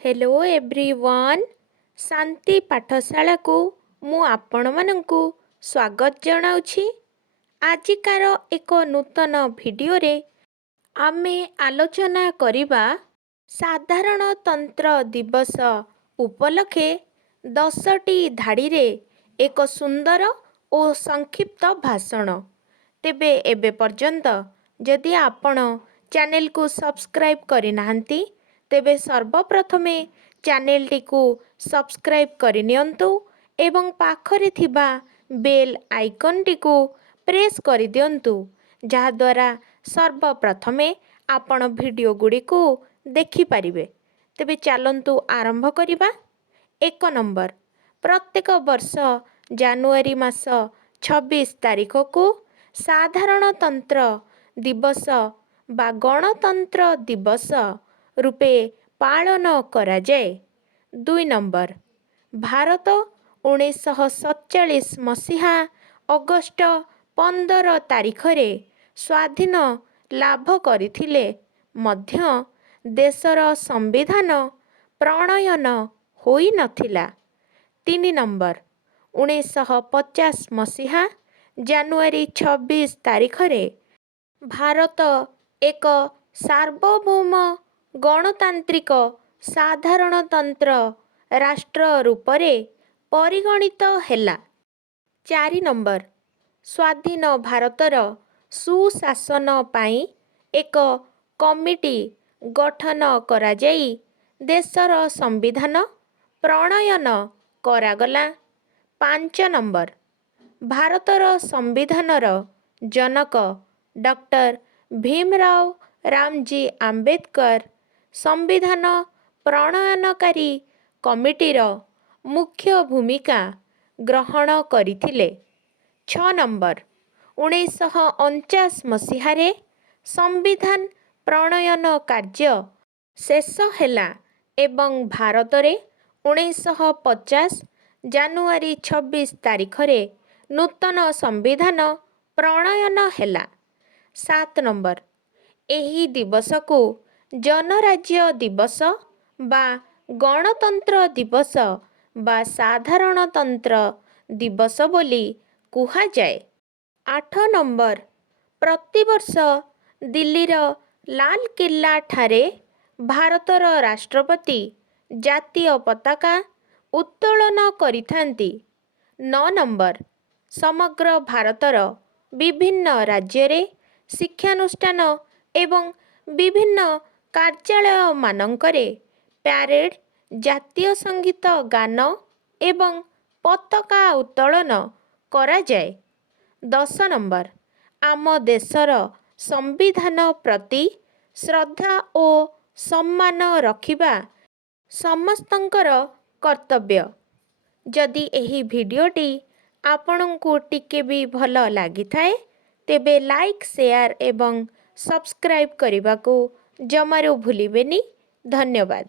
Hello everyone शांति पाठशाला को मु आपण मानंकु स्वागत जनाउछि। आजिकार एक नूतन वीडियो रे आमे आलोचना करिबा साधारणतंत्र दिवस उपलक्षे 10टी धाड़ी रे एक सुंदर और संक्षिप्त भाषण। तेबे एबे पर्यंत जदि आपण चैनल को सब्सक्राइब करि नाहंती तेबे सर्वप्रथमे चैनल टी को सब्सक्राइब करनियंतु एवं पाखरे थिबा बेल आइकन टी को प्रेस कर दियंतु जहा द्वारा सर्वप्रथमे आपण वीडियो गुडी को देखि परिबे। तेबे चलंतु आरंभ करिबा। 1 नंबर प्रत्येक वर्ष जनवरी मास 26 तारिख को साधारणतंत्र दिवस बा गणतंत्र दिवस रूपे पालन करा जाए। 2 नंबर भारत 1947 मसीहा अगस्ट 15 तारिख रे स्वाधीन लाभ करथिले मध्य देशर संविधान प्रणयन होई नथिला। 3 नंबर 1950 मसीहा जनवरी 26 तारिख रे भारत एक सार्वभौम गणतांत्रिक साधारणतंत्र राष्ट्र रूपरे परिगणित हेला। 4 नंबर स्वाधीन भारतर सुशासन पाई एक कमिटी गठन करा जाई देशर संविधान प्रणयन करागला। 5 नंबर भारतर संविधानर जनक डॉक्टर भीमराव रामजी आंबेडकर संविधान प्रणयनकारी कमिटीर मुख्य भूमिका ग्रहण करिथिले। 6 नंबर 1949 मसीहारे संविधान प्रणयन कार्य शेष हेला एवं भारत रे 1950 जनवरी 26 तारिख रे नूतन संविधान प्रणयन हेला। 7 नंबर एही दिवस को जनराज्य दिवस बा गणतंत्र दिवस बा साधारणतंत्र दिवस बोली कुहा जाए। 8 नंबर प्रतिवर्ष दिल्लीर लाल किल्ला ठारे भारतर राष्ट्रपति जातीय पताका उत्तोलन करिथांती। 9 नंबर समग्र भारतर विभिन्न राज्य रे शिक्षानुष्ठान एवं विभिन्न कार्यालय मानंकरे प्यारेड जातीय संगीत गान एवं पताका उत्तोलन करा जाए। 10 नंबर आम देशर संविधान प्रति श्रद्धा और सम्मान रखिबा समस्तंकर कर्तव्य। जदि एही वीडियोटी आपनंकु टिके भी भल लागि थाए तेबे लाइक शेयर एवं सब्सक्राइब करने को जमारू भूलिबेनी। धन्यवाद।